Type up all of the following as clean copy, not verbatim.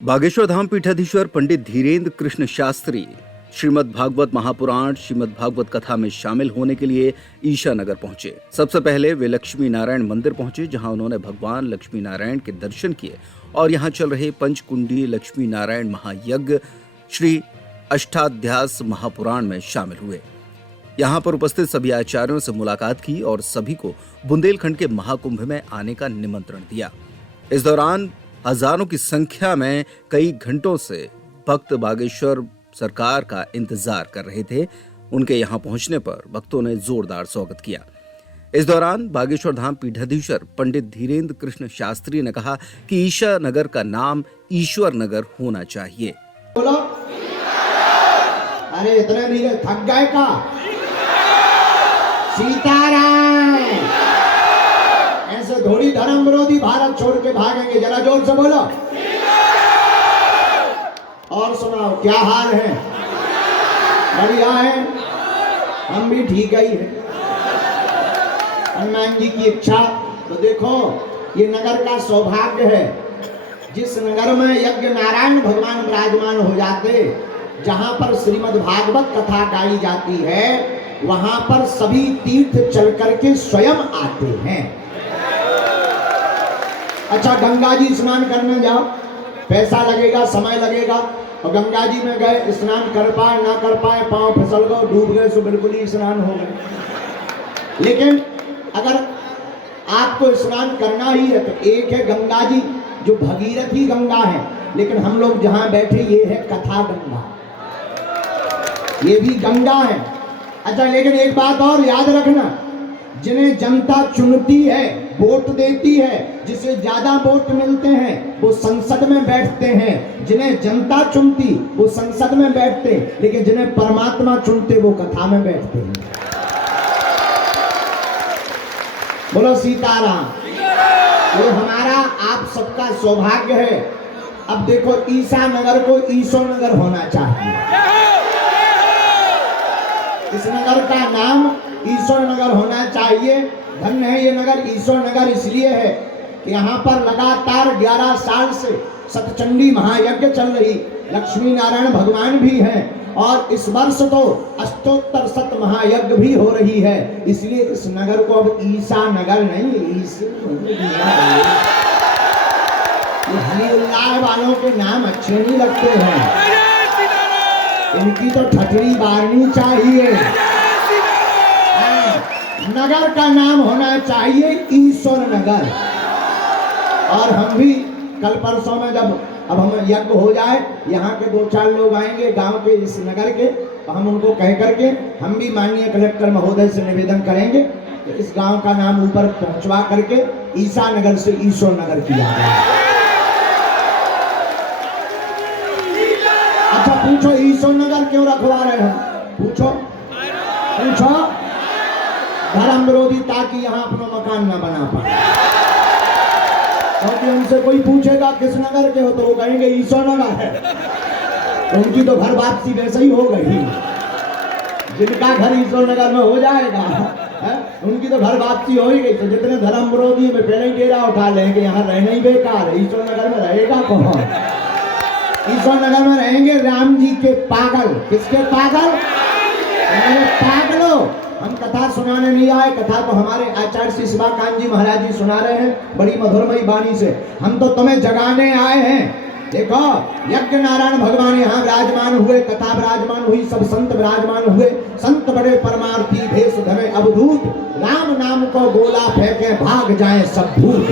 बागेश्वर धाम पीठाधीश्वर पंडित धीरेन्द्र कृष्ण शास्त्री श्रीमद् भागवत महापुराण श्रीमद् भागवत कथा में शामिल होने के लिए ईशानगर पहुंचे। सबसे पहले वे लक्ष्मी नारायण मंदिर पहुंचे, जहां उन्होंने भगवान लक्ष्मी नारायण के दर्शन किए और यहां चल रहे पंचकुंडी लक्ष्मी नारायण महायज्ञ श्री अष्टाध्यास महापुराण में शामिल हुए। यहां पर उपस्थित सभी आचार्यों से मुलाकात की और सभी को बुंदेलखंड के महाकुंभ में आने का निमंत्रण दिया। इस दौरान हजारों की संख्या में कई घंटों से भक्त बागेश्वर सरकार का इंतजार कर रहे थे। उनके यहां पहुंचने पर भक्तों ने जोरदार स्वागत किया। इस दौरान बागेश्वर धाम पीठाधीश्वर पंडित धीरेन्द्र कृष्ण शास्त्री ने कहा कि ईशा नगर का नाम ईश्वर नगर होना चाहिए। बोलो, अरे इतने धीरे थक गए का? सीताराम। ऐसे थोड़ी धर्म विरोधी भारत छोड़ के भागेंगे, जरा जोर से बोलो। और सुनाओ, क्या हाल है? बढ़िया है, हम भी ठीक ही है। हनुमान जी की इच्छा तो देखो, ये नगर का सौभाग्य है जिस नगर में यज्ञ नारायण भगवान विराजमान हो जाते, जहां पर श्रीमद् भागवत कथा गाई जाती है, वहां पर सभी तीर्थ चल करके स्वयं आते हैं। अच्छा, गंगा जी स्नान करने जाओ, पैसा लगेगा, समय लगेगा, और गंगा जी में गए, स्नान कर पाए ना कर पाए, पांव फिसल गए, डूब गए, सो बिल्कुल ही स्नान हो गए। लेकिन अगर आपको स्नान करना ही है तो एक है गंगा जी जो भगीरथी गंगा है, लेकिन हम लोग जहां बैठे ये है कथा गंगा, ये भी गंगा है। अच्छा, लेकिन एक बात और याद रखना, जिन्हें जनता चुनती है, वोट देती है, जिसे ज्यादा वोट मिलते हैं वो संसद में बैठते हैं। जिन्हें जनता चुनती वो संसद में बैठते, लेकिन जिन्हें परमात्मा चुनते वो कथा में बैठते हैं। बोलो सीताराम। ये हमारा आप सबका सौभाग्य है। अब देखो, ईशा नगर को ईश्वर नगर होना चाहिए। इस नगर का नाम ईश्वर नगर होना चाहिए। धन्य है ये नगर। ईश्वर नगर इसलिए है कि यहाँ पर लगातार 11 साल से सतचंडी महायज्ञ चल रही, लक्ष्मी नारायण भगवान भी हैं, और इस वर्ष तो अष्टोत्तर शत महायज्ञ भी हो रही है। इसलिए इस नगर को अब ईशा नगर नहीं, ये हलीउल्लाह वालों के नाम अच्छे नहीं लगते हैं, इनकी तो ठठरी बारनी चाहिए। नगर का नाम होना चाहिए ईश्वर नगर। और हम भी कल परसों में जब अब हम यज्ञ हो जाए, यहाँ के 2-4 लोग आएंगे गांव के, इस नगर के, तो हम उनको कह करके हम भी माननीय कलेक्टर महोदय से निवेदन करेंगे कि इस गांव का नाम ऊपर पहुंचवा करके ईशा नगर से ईश्वर नगर किया जाए। अच्छा, पूछो ईश्वर नगर क्यों रखवा रहे हैं? पूछो पूछो। धर्म विरोधी, ताकि यहाँ अपना मकान न बना पाए। क्योंकि उनसे कोई पूछेगा किस नगर के हो तो वो कहेंगे ईश्वर नगर है, तो उनकी तो घर वापसी वैसे ही हो गई। जिनका घर ईश्वर नगर में हो जाएगा है, उनकी तो घर वापसी हो ही गई। तो जितने धर्म विरोधी में पहले ही डेरा उठा लेंगे, यहाँ रहना ही बेकार है, ईश्वर नगर में रहेगा कौन? ईश्वर नगर में रहेंगे राम जी के पागल। किसके पागल? पागलो। हम कथा सुनाने नहीं आए, कथा तो हमारे आचार्य श्री शिवाकांत जी महाराज जी सुना रहे हैं बड़ी मधुरमयी वाणी से। हम तो तुम्हें जगाने आए हैं। देखो, यज्ञ नारायण भगवान यहाँ विराजमान हुए, कथा विराजमान हुई, सब संत विराजमान हुए। संत बड़े परमार्थी, भेष धरे अवधूत, राम नाम को गोला फेंके भाग जाए सब भूत।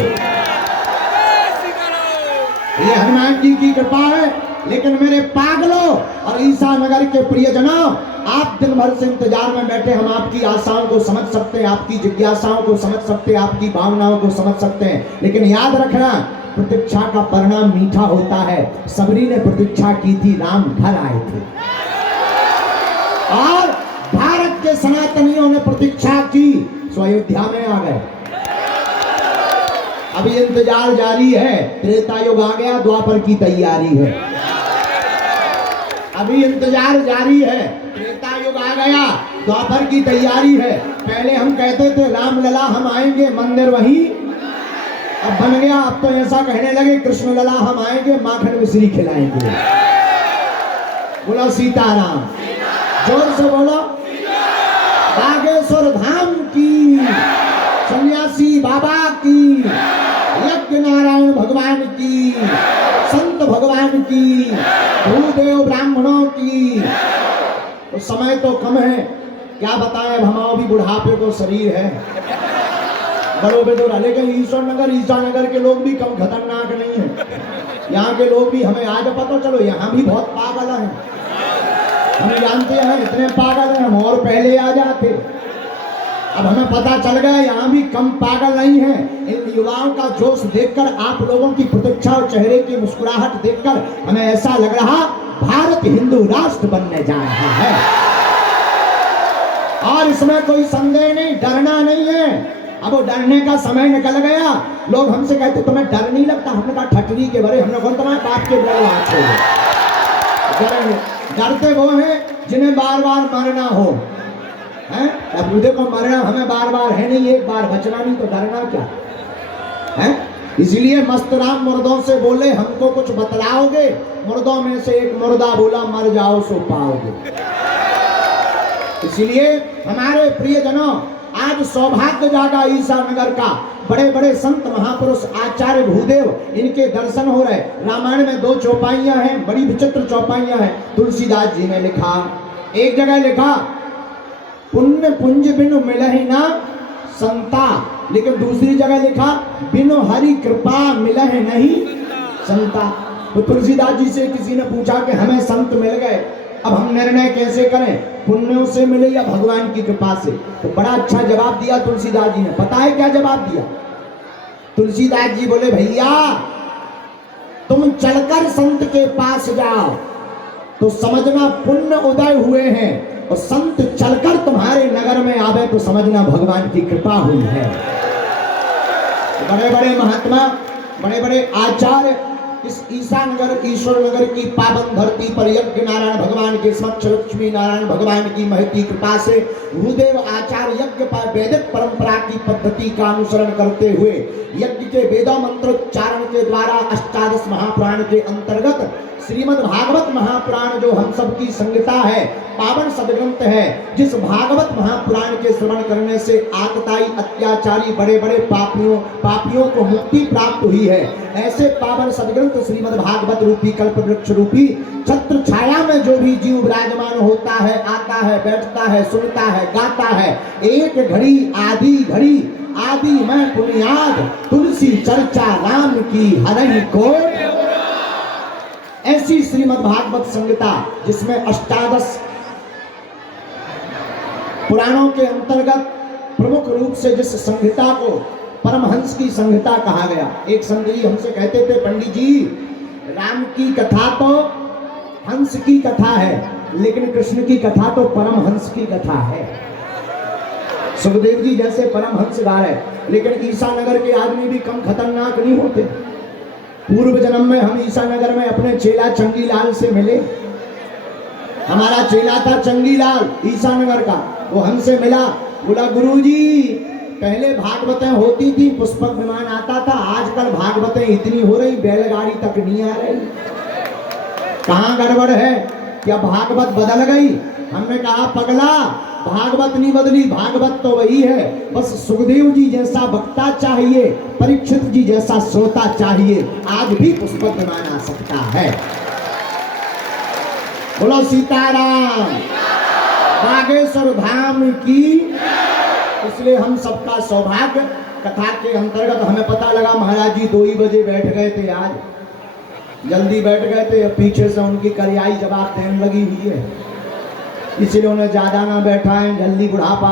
ये हनुमान जी की कृपा है। लेकिन मेरे पागलों और ईशा नगर के प्रियजनों, आप दिन भर से इंतजार में बैठे, हम आपकी आशाओं को समझ सकते हैं, आपकी जिज्ञासाओं को समझ सकते हैं, आपकी भावनाओं को समझ सकते हैं, लेकिन याद रखना, प्रतीक्षा का परिणाम मीठा होता है। सबरी ने प्रतीक्षा की थी, राम घर आए थे, और भारत के सनातनियों ने प्रतीक्षा की, सो अयोध्या में आ गए। अभी इंतजार जारी है। त्रेता युग आ गया, द्वापर की तैयारी है। अभी इंतजार जारी है, त्रेता युग आ गया, द्वापर की तैयारी है। पहले हम कहते थे राम लला हम आएंगे, मंदिर वहीं, अब बन गया। अब तो ऐसा कहने लगे कृष्ण लला हम आएंगे माखन मिश्री खिलाएंगे। बोलो सीताराम, जोर से बोलो। बागेश्वर धाम की, सन्यासी बाबा की, यज्ञ नारायण भगवान की, संत भगवान की, भूदेव ब्राह्मणों की। तो समय तो कम है, क्या बताएं, हम भी बुढ़ापे को शरीर है, बड़ों पे तो लेकिन ईश्वर नगर के लोग भी कम खतरनाक नहीं है। यहाँ के लोग भी हमें आज पता चलो यहाँ भी बहुत पागल हैं। हम जानते हैं इतने पागल हैं, हम और पहले आ जाते। अब हमें पता चल गया यहाँ भी कम पागल नहीं है। इन युवाओं का जोश देखकर, आप लोगों की प्रतीक्षा और चेहरे की मुस्कुराहट देखकर हमें ऐसा लग रहा भारत हिंदू राष्ट्र बनने जा रहा है। और इसमें कोई संदेह नहीं, डरना नहीं है। अब वो डरने का समय निकल गया। लोग हमसे कहते तुम्हें डर नहीं लगता? हमने कहा ठटरी के बड़े, हमने कौन तुम्हारे बाप के बड़े आते हैं। डरते वो हैं जिन्हें बार बार मरना हो, हैं? अब देखो मरना हमें बार बार है नहीं, एक बार बचना नहीं, तो डरना क्या है? इसलिए मस्त राम मुर्दों से बोले हमको कुछ बतलाओगे? मुर्दों में से एक मुर्दा बोला मर जाओ सो पाओगे। इसलिए हमारे प्रियजनों, आज सौभाग्य जागा ईसा नगर का। बड़े बड़े संत महापुरुष आचार्य भूदेव, इनके दर्शन हो रहे। रामायण में 2 चौपाइयां हैं, बड़ी विचित्र चौपाइयां हैं। तुलसीदास जी ने लिखा, एक जगह लिखा पुण्य पुंज बिनु मिलहि ना संता, लेकिन दूसरी जगह लिखा बिनु हरि कृपा मिलहि नहीं संता। तो तुलसीदास जी से किसी ने पूछा कि हमें संत मिल गए, अब हम निर्णय कैसे करें, पुण्यों से मिले या भगवान की कृपा से? तो बड़ा अच्छा जवाब दिया तुलसीदास जी ने। पता है क्या जवाब दिया? तुलसीदास जी बोले भैया तुम चलकर संत के पास जाओ तो समझना पुण्य उदय हुए हैं, और संत चलकर तुम्हारे नगर में आवे तो समझना भगवान की कृपा हुई है। बड़े बड़े महात्मा, बड़े बड़े आचार्य इस ईसा नगर, ईश्वर नगर की पावन धरती पर यज्ञ नारायण भगवान के समक्ष लक्ष्मी नारायण भगवान की महती कृपा से भूदेव आचार्य यज्ञ पर वैदिक परंपरा की पद्धति का अनुसरण करते हुए यज्ञ के वेदों मंत्रोच्चारण के द्वारा अष्टादश महापुराण के अंतर्गत श्रीमद् भागवत महापुराण जो हम सब की संहिता है, पावन सदग्रंथ है, जिस भागवत महापुराण के श्रवण करने से आतताई अत्याचारी बड़े बड़े पापियों को मुक्ति प्राप्त हुई है, ऐसे पावन सदग्रंथ श्रीमद् भागवत रूपी कल्प वृक्ष रूपी छत्र छाया में जो भी जीव विराजमान होता है, आता है, बैठता है, सुनता है, गाता है, एक घड़ी आदि मैं पुनियाद तुलसी चर्चा राम की हरहि को। ऐसी श्रीमद् भागवत संहिता जिसमें अष्टादश पुराणों के अंतर्गत प्रमुख रूप से जिस संहिता को परमहंस की संहिता कहा गया। एक संत जी हमसे कहते थे, पंडित जी राम की कथा तो हंस की कथा है, लेकिन कृष्ण की कथा तो परमहंस की कथा है। सुखदेव जी जैसे परमहंस गा रहे, लेकिन ईसा नगर के आदमी भी कम खतरनाक नहीं होते। पूर्व जन्म में हम ईसा नगर में अपने चेला चंगीलाल से मिले। हमारा चेला था चंगीलाल ईसा नगर का, वो हमसे मिला, बोला गुरुजी पहले भागवतें होती थी, पुष्पक विमान आता था, आजकल भागवतें इतनी हो रही बैलगाड़ी तक नहीं आ रही, कहाँ गड़बड़ है? क्या भागवत बदल गई? हमने कहा पगला, भागवत नहीं बदली, भागवत तो वही है, बस सुखदेव जी जैसा वक्ता चाहिए, परीक्षित जी जैसा श्रोता चाहिए, आज भी पुष्पक विमान आ सकता है। बोलो सीताराम, बागेश्वर धाम की। इसलिए हम सबका सौभाग्य, कथा के अंतर्गत हमें पता लगा महाराज जी 2 ही बजे बैठ गए थे, आज जल्दी बैठ गए थे, पीछे से उनकी करियाई जवाब देने लगी हुई है, इसलिए उन्हें ज्यादा ना बैठाएं, जल्दी बुढ़ापा